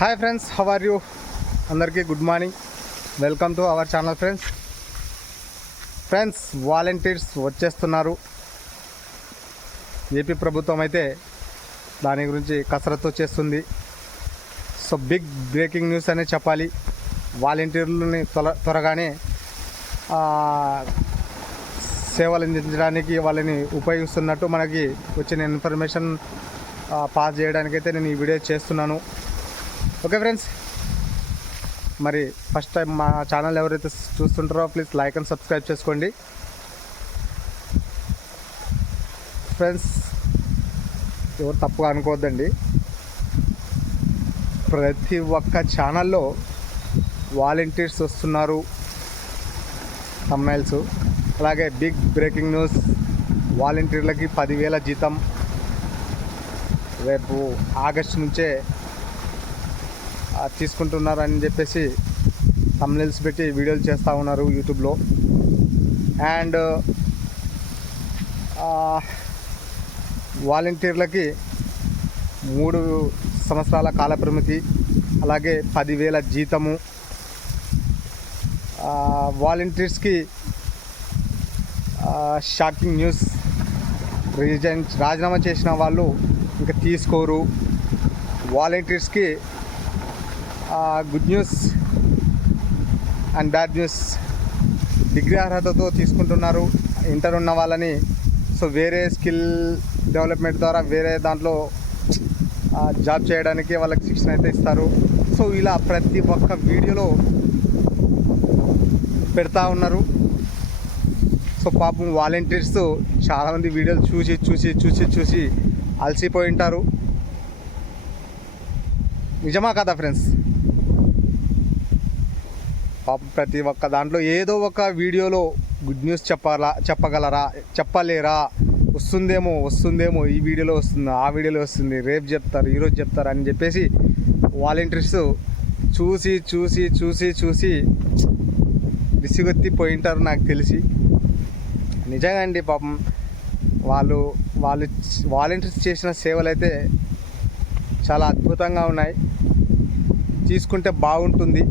Hi friends, how are you? అందరికీ good morning. Welcome to our channel friends. Volunteers వచ్చేస్తున్నారు. AP ప్రభుత్వం అయితే దాని గురించి కసరత్తు చేస్తుంది. సో బిగ్ బ్రేకింగ్ న్యూస్ అనే చెప్పాలి. వాలంటీర్లని త్వరగానే సేవలు అందించడానికి వాళ్ళని ఉపయోగిస్తున్నట్టు మనకి వచ్చిన ఇన్ఫర్మేషన్ పాస్ చేయడానికైతే నేను ఈ వీడియో చేస్తున్నాను. ఓకే ఫ్రెండ్స్, మరి ఫస్ట్ టైం మా ఛానల్ ఎవరైతే చూస్తుంటారో ప్లీజ్ లైక్ అండ్ సబ్స్క్రైబ్ చేసుకోండి. ఫ్రెండ్స్, ఎవరు తప్పుగా అనుకోవద్దండి. ప్రతి ఒక్క ఛానల్లో వాలంటీర్స్ వస్తున్నారు థంబ్నెయిల్స్. అలాగే బిగ్ బ్రేకింగ్ న్యూస్, వాలంటీర్లకి 10,000 జీతం రేపు ఆగస్టు నుంచే తీసుకుంటున్నారని చెప్పేసి థంబ్నెయిల్స్ పెట్టి వీడియోలు చేస్తూ ఉన్నారు యూట్యూబ్లో. అండ్ వాలంటీర్లకి 3 సంవత్సరాల కాలపరిమితి, అలాగే 10,000 జీతము. వాలంటీర్స్కి షాకింగ్ న్యూస్, రాజీనామా చేసిన వాళ్ళు ఇంకా తీసుకోరు. వాలంటీర్స్కి good news and bad news. Degree అర్హతతో తీసుకుంటున్నారు ఇంటర్ ఉన్న వాళ్ళని. సో వేరే స్కిల్ డెవలప్మెంట్ ద్వారా వేరే దాంట్లో జాబ్ చేయడానికి వాళ్ళకి శిక్షణ అయితే ఇస్తారు. సో ఇలా ప్రతి ఒక్క వీడియోలో పెడతా ఉన్నారు. సో పాపం వాలంటీర్స్ చాలామంది వీడియోలు చూసి అలసిపోయి ఉంటారు. నిజమా కదా ఫ్రెండ్స్? పాపం ప్రతి ఒక్క దాంట్లో ఏదో ఒక వీడియోలో గుడ్ న్యూస్ చెప్పగలరా, చెప్పలేరా, వస్తుందేమో, ఈ వీడియోలో వస్తుంది, ఆ వీడియోలో వస్తుంది, రేపు చెప్తారు, ఈరోజు చెప్తారు అని చెప్పేసి వాలంటీర్స్ చూసి విసిగొత్తి పోయింటారు నాకు తెలిసి. నిజంగా అండి, పాపం వాళ్ళు వాలంటీర్స్ చేసిన సేవలు అయితే చాలా అద్భుతంగా ఉన్నాయి. తీసుకుంటే బాగుంటుంది.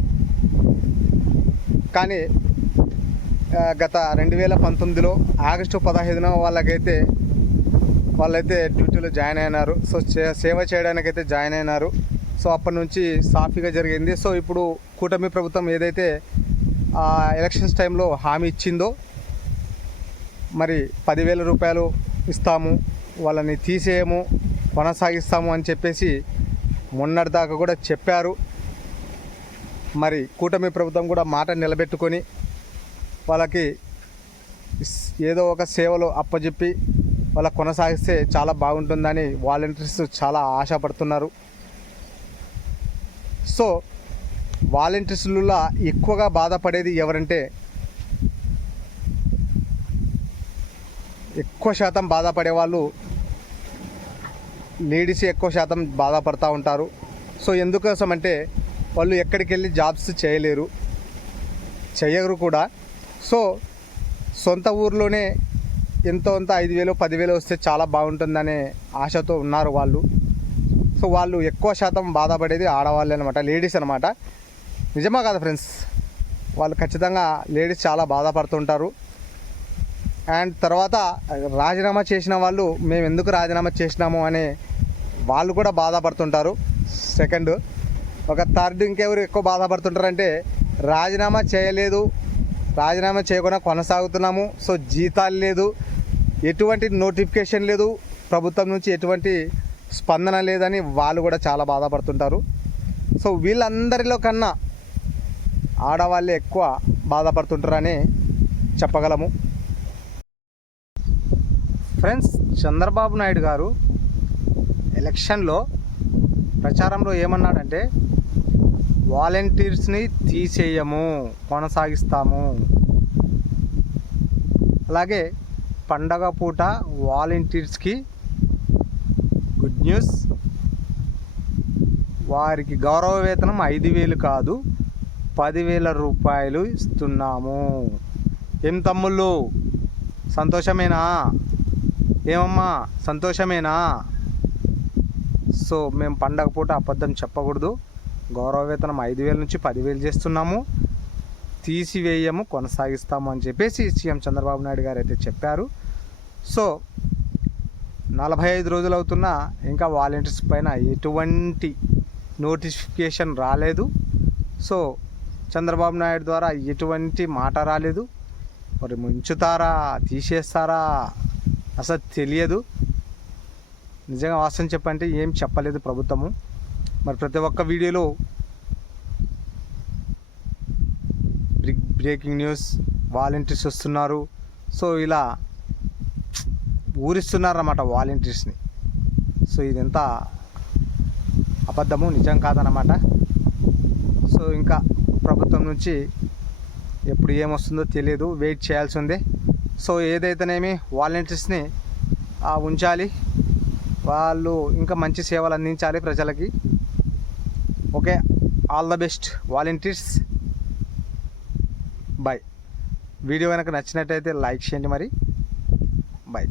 కానీ గత 2019లో ఆగస్టు 15న వాళ్ళైతే డ్యూటీలో జాయిన్ అయినారు. సో సేవ చేయడానికైతే జాయిన్ అయినారు. సో అప్పటి నుంచి సాఫీగా జరిగింది. సో ఇప్పుడు కూటమి ప్రభుత్వం ఏదైతే ఎలక్షన్స్ టైంలో హామీ ఇచ్చిందో, మరి 10,000 రూపాయలు ఇస్తాము, వాళ్ళని తీసేయము, కొనసాగిస్తాము అని చెప్పేసి మొన్నటిదాకా కూడా చెప్పారు. మరి కూటమి ప్రభుత్వం కూడా మాట నిలబెట్టుకొని వాళ్ళకి ఏదో ఒక సేవలు అప్పచెప్పి వాళ్ళకి కొనసాగిస్తే చాలా బాగుంటుందని వాలంటీర్స్ చాలా ఆశపడుతున్నారు. సో వాలంటీర్స్లో ఎక్కువగా బాధపడేది ఎవరంటే, ఎక్కువ శాతం బాధపడే వాళ్ళు లేడీస్ ఎక్కువ శాతం బాధపడుతూ ఉంటారు. సో ఎందుకోసం అంటే వాళ్ళు ఎక్కడికి వెళ్ళి జాబ్స్ చేయరు కూడా. సో సొంత ఊర్లోనే ఎంతో 5,000 10,000 వస్తే చాలా బాగుంటుందనే ఆశతో ఉన్నారు వాళ్ళు. సో వాళ్ళు ఎక్కువ శాతం బాధపడేది ఆడవాళ్ళు అనమాట, లేడీస్ అనమాట. నిజమా కదా ఫ్రెండ్స్? వాళ్ళు ఖచ్చితంగా లేడీస్ చాలా బాధపడుతుంటారు. అండ్ తర్వాత రాజీనామా చేసిన వాళ్ళు మేము ఎందుకు రాజీనామా చేసినాము అనే వాళ్ళు కూడా బాధపడుతుంటారు. సెకండ్, ఒక థర్డ్ ఇంకెవరు ఎక్కువ బాధపడుతుంటారంటే, రాజీనామా చేయకుండా కొనసాగుతున్నాము, సో జీతాలు లేదు, ఎటువంటి నోటిఫికేషన్ లేదు, ప్రభుత్వం నుంచి ఎటువంటి స్పందన లేదని వాళ్ళు కూడా చాలా బాధపడుతుంటారు. సో వీళ్ళందరిలో కన్నా ఆడవాళ్ళే ఎక్కువ బాధపడుతుంటారని చెప్పగలము. ఫ్రెండ్స్, చంద్రబాబు నాయుడు గారు ఎలక్షన్లో ప్రచారంలో ఏమన్నాడంటే, వాలంటీర్స్ని తీసేయము, కొనసాగిస్తాము. అలాగే పండగ పూట వాలంటీర్స్కి గుడ్ న్యూస్, వారికి గౌరవ వేతనం 5,000 కాదు 10,000 రూపాయలు ఇస్తున్నాము. ఏం తమ్ముళ్ళు, సంతోషమేనా? ఏమమ్మా సంతోషమేనా? సో మేము పండగ పూట అబద్ధం చెప్పకూడదు, గౌరవ వేతనం 5,000 నుంచి 10,000 చేస్తున్నాము, తీసివేయము, కొనసాగిస్తాము అని చెప్పేసి సీఎం చంద్రబాబు నాయుడు గారు అయితే చెప్పారు. సో 45 రోజులు అవుతున్నా ఇంకా వాలంటీర్స్ పైన ఎటువంటి నోటిఫికేషన్ రాలేదు. సో చంద్రబాబు నాయుడు ద్వారా ఎటువంటి మాట రాలేదు. మరి ముంచుతారా, తీసేస్తారా అసలు తెలియదు. నిజంగా వాస్తవం చెప్పంటే ఏం చెప్పలేదు ప్రభుత్వము. మరి ప్రతి ఒక్క వీడియోలో బ్రేకింగ్ న్యూస్, వాలంటీర్స్ వస్తున్నారు, సో ఇలా ఊరిస్తున్నారన్నమాట వాలంటీర్స్ని. సో ఇదంతా అబద్ధము, నిజం కాదన్నమాట. సో ఇంకా ప్రభుత్వం నుంచి ఎప్పుడు ఏమొస్తుందో తెలియదు, వెయిట్ చేయాల్సి ఉంది. సో ఏదైతేనేమి వాలంటీర్స్ని ఉంచాలి, వాళ్ళు ఇంకా మంచి సేవలు అందించాలి ప్రజలకి. Okay, all the best volunteers. Bye. Video కనుక నచ్చినట్టయితే లైక్ చేయండి. మరి బాయ్.